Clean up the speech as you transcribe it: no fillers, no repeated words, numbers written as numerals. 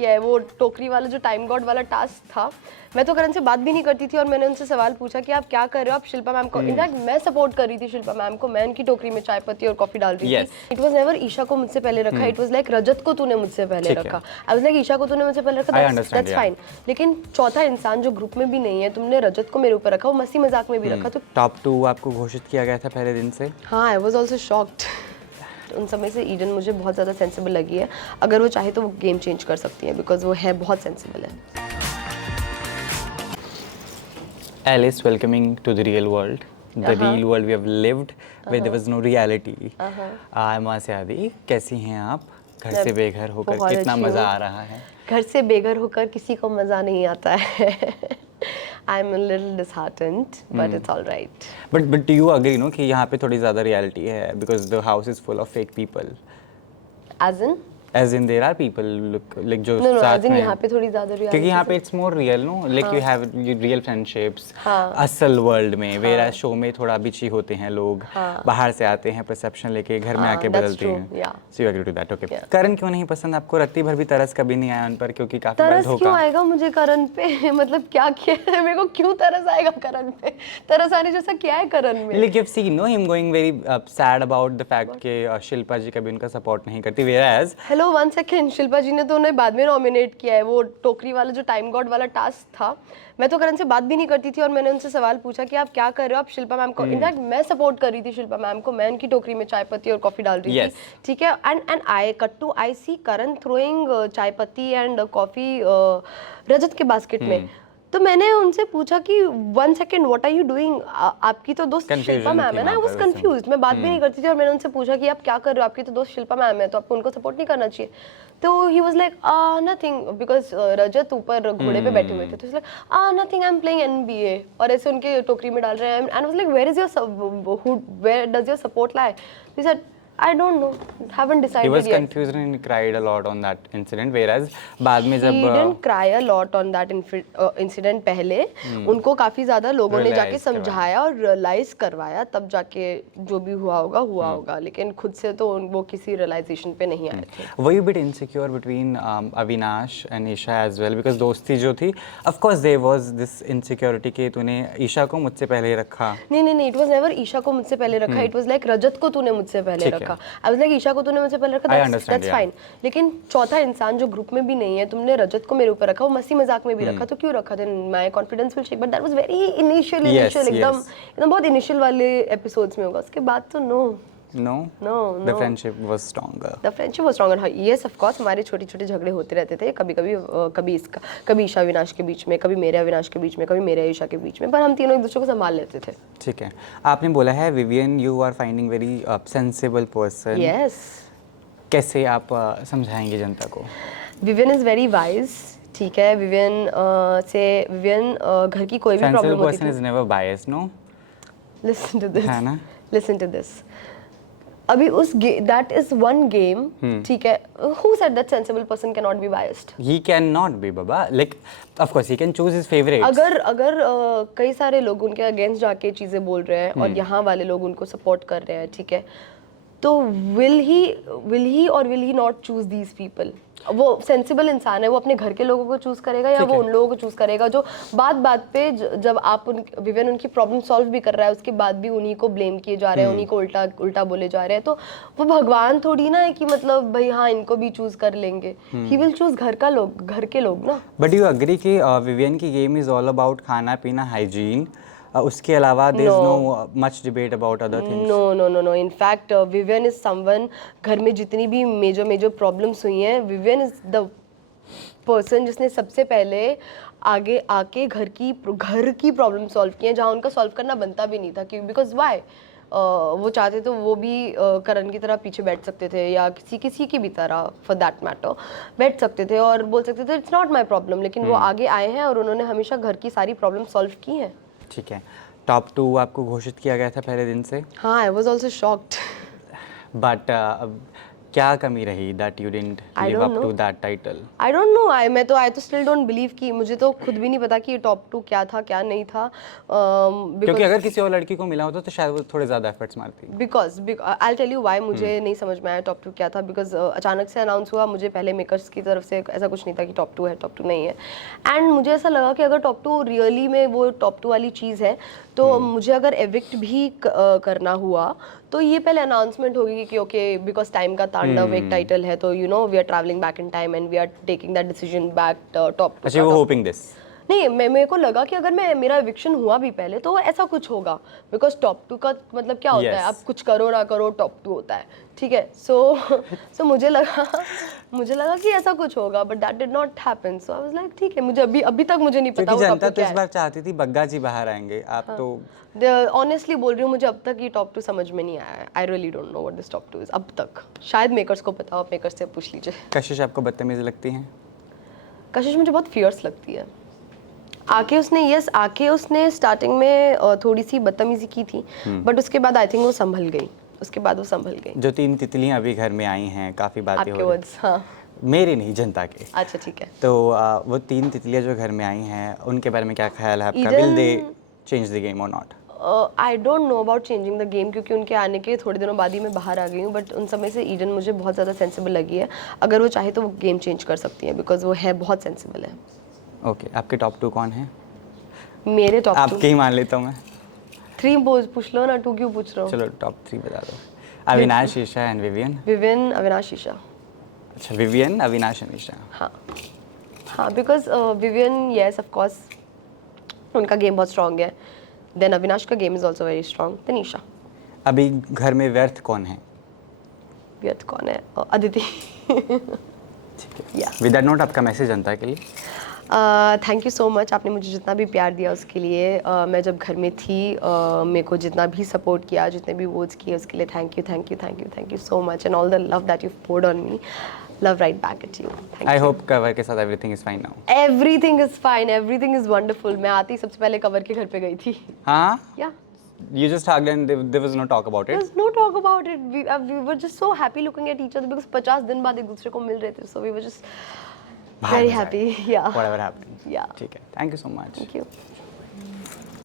किया है, वो टोकरी वाला जो टाइम गॉड वाला टास्क था। मैं तो करण से बात भी नहीं करती थी और मैंने उनसे सवाल पूछा कि आप क्या कर रहे हो, आप शिल्पा मैम को, इनफैक्ट मैं सपोर्ट कर रही थी शिल्पा मैम को, मैं उनकी टोकरी में चाय पत्ती और कॉफी डाल रही थी। इट वाज नेवर ईशा को मुझसे पहले रखा, इट वाज लाइक रजत को तूने मुझसे पहले रखा, आई वाज लाइक ईशा को तूने मुझसे पहले रखा, दैट्स फाइन, लेकिन चौथा इंसान जो ग्रुप में भी नहीं है, तुमने रजत को मेरे ऊपर रखा, वो मस्ती मजाक में भी रखा। तो टॉप 2 आपको घोषित किया गया था पहले दिन से। हाँ, आई वाज आल्सो शॉक्ड। उन समय से ईडन मुझे बहुत ज़्यादा सेंसिबल लगी है, अगर वो चाहे तो वो गेम चेंज कर सकती है, बिकॉज वो है बहुत सेंसिबल है। Alice welcoming to the real world, the real world we have lived, where there was no reality. I'm आदि, कैसी हैं आप? घर से बेघर होकर कितना मज़ा आ रहा है? घर से बेघर होकर किसी को मज़ा नहीं आता है। I'm a little disheartened, but it's all right. But do you agree no कि यहाँ पे थोड़ी ज़्यादा reality है because the house is full of fake people. As in? As in there are people like जो no, साथ as in में, यहाँ पे थोड़ी ज़्यादा reality, क्योंकि यहाँ पे it's more real no, like you have real friendships असल world में, whereas show में थोड़ा बिची होते हैं लोग, बाहर से आते हैं perception लेके घर में आके बदलते हैं। So you agree to that, okay? करण क्यों नहीं पसंद आपको? रत्ती भर भी तरस कभी नहीं आया उन पर क्योंकि काफी बार धोखा। तरस क्यों आएगा मुझे करण पे? मतलब क्या किया है मेरे को, क्यों तरस आएगा करण पे? तरस आने जैसा क्या है करण में? Like you've seen no him going very sad about the fact कि शिल्पा जी कभी उनका support नहीं करती, whereas हेलो 1 सेकेंड, शिल्पा जी ने तो उन्हें बाद में नॉमिनेट किया है, वो टोकरी वाला जो टाइम गॉड वाला टास्क था। मैं तो करण से बात भी नहीं करती थी और मैंने उनसे सवाल पूछा कि आप क्या कर रहे हो, आप शिल्पा मैम को, इनफैक्ट मैं सपोर्ट कर रही थी शिल्पा मैम को, मैं उनकी टोकरी में चाय पत्ती और कॉफी डाल रही थी, ठीक है। And I cut to I see Karan throwing chai patti and coffee रजत के बास्केट में। तो मैंने उनसे पूछा कि 1 second what are you doing, आपकी तो दोस्त शिल्पा मैम है ना। आई वाज कंफ्यूज्ड, मैं बात भी नहीं करती थी और मैंने उनसे पूछा कि आप क्या कर रहे हो, आपकी तो दोस्त शिल्पा मैम है, तो आपको उनको सपोर्ट नहीं करना चाहिए। तो he was like nothing, because Rajat ऊपर घोड़े पे बैठे हुए थे, तो he like nothing, I am playing NBA, और ऐसे उनके टोकरी में डाल रहे हैं। And was like where is your, where does your support lie? He said I don't know, haven't decided yet. He was confused and he cried a lot on that incident, whereas बाद में जब he didn't cry a lot on that incident, पहले उनको काफी ज्यादा लोगों ने जाके समझाया और रियलाइज करवाया, तब जाके जो भी हुआ होगा, लेकिन खुद से तो वो किसी रियलाइजेशन पे नहीं आए थे। Were you a bit insecure between Avinash and Isha as well, because दोस्ती जो थी, of course there was this insecurity कि तूने ईशा को मुझसे पहले रखा। नहीं, it was never ईशा को मुझसे पहले रखा, it was like रजत को तूने मुझसे पहले रखा, आई वाज लाइक ईशा को तूने मुझसे पहले रखा, दैट्स फाइन, लेकिन चौथा इंसान जो ग्रुप में भी नहीं है, तुमने रजत को मेरे ऊपर रखा, वो मस्ती मजाक में भी रखा, तो क्यों रखा? Then my confidence will shake, but that was very initial, एकदम बहुत इनिशियल वाले एपिसोड्स में होगा, उसके बाद तो No. The friendship was stronger. The friendship was stronger. Yes, of course. हमारे छोटे-छोटे झगड़े होते रहते थे, कभी ईशा अविनाश के बीच में, कभी मेरे अविनाश के बीच में, कभी मेरे ईशा के बीच में, पर हम तीनों एक दूसरे को संभाल लेते थे। ठीक है। आपने बोला है Vivian you are finding very sensible person. Yes. कैसे आप समझाएंगे जनता को? विवियन इज वेरी वाइज, ठीक है। विवियन घर की कोई भी प्रॉब्लम होती थी। Sensible person is never biased, no? Listen to this. है ना? Listen to this. अभी उस that is one game, ठीक है। Who said that sensible person cannot be biased? He cannot be, Baba. Like, of course, he can choose his favorites. अगर कई सारे लोग उनके अगेंस्ट जाके चीजें बोल रहे हैं और यहाँ वाले लोग उनको सपोर्ट कर रहे हैं, ठीक है, तो will he or will he not choose these people? वो सेंसिबल इंसान है, वो अपने घर के लोगों को चूज करेगा या वो उन लोगों को चूज करेगा जो बात पे जब आप विवियन उनकी प्रॉब्लम सॉल्व भी कर रहा है, उसके बाद भी उन्हीं को ब्लेम किए जा रहे हैं, उन्हीं को उल्टा बोले जा रहे हैं, तो वो भगवान थोड़ी ना है कि मतलब भाई हाँ इनको भी चूज कर लेंगे। ही विल चूज घर के लोग ना। बट यू अग्री कि विवियन की गेम इज ऑल अबाउट खाना पीना, हाइजीन, उसके अलावा there is no much debate about other things? No, in fact Vivian is someone, घर में जितनी भी मेजर प्रॉब्लम्स हुई हैं, विवियन इज द पर्सन जिसने सबसे पहले आगे आके घर की प्रॉब्लम सॉल्व की है, जहाँ उनका सॉल्व करना बनता भी नहीं था, क्योंकि बिकॉज वाई वो चाहते तो वो भी करण की तरह पीछे बैठ सकते थे या किसी की भी तरह फॉर दैट मैटर बैठ सकते थे और बोल सकते थे इट्स नॉट माई प्रॉब्लम, लेकिन वो आगे आए हैं और उन्होंने हमेशा घर की सारी प्रॉब्लम सॉल्व की हैं। ठीक है। टॉप 2 आपको घोषित किया गया था पहले दिन से। हाँ, I was also shocked. But क्या कमी रही that you didn't I live don't up to know. that title? I don't know, I तो स्टिल डोंट बिलीव कि मुझे तो खुद भी नहीं पता कि ये टॉप 2 क्या था क्या नहीं था, क्योंकि अगर किसी और लड़की को मिला होता तो शायद वो थोड़े ज़्यादा एफर्ट्स मारती। Because I tell you why मुझे नहीं समझ में आया टॉप 2 क्या था, बिकॉज अचानक से अनाउंस हुआ, मुझे पहले मेकर्स की तरफ से ऐसा कुछ नहीं था कि टॉप 2 है टॉप 2 नहीं है, एंड मुझे ऐसा लगा कि अगर टॉप 2 रियली में वो टॉप 2 वाली चीज़ है तो मुझे अगर एविक्ट भी करना हुआ तो ये पहले अनाउंसमेंट होगी कि ओके बिकॉज टाइम का तांडव एक टाइटल है तो you know we are travelling back in time and we are taking that decision back top 2। अच्छा, वो होपिंग दिस। नहीं, मेरे को लगा कि अगर मेरा एविक्शन हुआ भी पहले तो ऐसा कुछ होगा, बिकॉज टॉप 2 का मतलब क्या होता है, आप कुछ करो ना करो टॉप 2 होता है, ठीक है। सो मुझे लगा कि ऐसा कुछ होगा, but that did not happen, so I was like ठीक है, मुझे अभी तक मुझे नहीं पता क्योंकि वो टॉप जनता 2 तो क्या इस बार चाहती थी बग्गा जी बाहर आएंगे, आप तो है। ऑनेस्टली बोल रही हूँ, मुझे अब तक ये टॉप 2 समझ में नहीं आया है। I really don't know what this top 2 is अब तक, शायद मेकर्स को पता हो, आप मेकर्स से पूछ लीजिए। कशिश आपको बदतमीज लगती हैं? कशिश मुझे बहुत फियर्स लगती है। आके उसने स्टार्टिंग में थोड़ी सी बदतमीजी की थी, बट उसके बाद आई थिंक वो संभल गई, जो 3 तितलियां अभी घर में आई हैं, काफ़ी बातें आपके हो रही वर्ड्स। हाँ, मेरी नहीं, जनता के। अच्छा ठीक है। तो वो 3 तितलियां जो घर में आई हैं उनके बारे में क्या ख्याल है आपका? Eden- will they change the game और not? I don't know about changing the game, क्योंकि उनके आने के थोड़े दिनों बाद ही मैं बाहर आ गई हूँ, बट उन समय से ईडन मुझे बहुत ज़्यादा सेंसिबल लगी है। अगर वो चाहे तो वो गेम चेंज कर सकती है, बिकॉज वो है बहुत सेंसिबल है। ओके, आपके टॉप 2 कौन है? मेरे टॉप 2 आपके ही मान लेता हूँ मैं। 3 पूछ लो ना, 2 क्यों पूछ रहे हो? चलो टॉप 3 बता दो। Avinash, Isha and Vivian. Vivian, Avinash, Isha. अच्छा, विवियन, अविनाश एंड ईशा। हाँ, because Vivian yes of course उनका गेम बहुत स्ट्रॉन्ग है, देन अविनाश का game is also very strong, then Isha. अभी घर में व्यर्थ कौन है? व्यर्थ कौन है? अदिति। विद दैट नोट आपका मैसेज जनता के लिए? थैंक यू सो मच, आपने मुझे जितना भी प्यार दिया उसके लिए। मैं जब घर में थी मेरे को जितना भी सपोर्ट किया, जितने भी वोट्स किए उसके लिए thank you so much, and all the love that you poured on me, love right back at you. I hope कवर के साथ everything is fine now. Everything is fine, everything is wonderful. मैं आती सबसे पहले कवर के घर पे गई थी। हाँ, या you just hugged and there was no talk about it? There's no talk about it. We were just so happy looking at each other because 50 दिन बाद एक दूसरे को मिल रहे थे, so we were just very happy. Yeah. Whatever happened. Yeah. ठीक है, thank you so much. Thank you.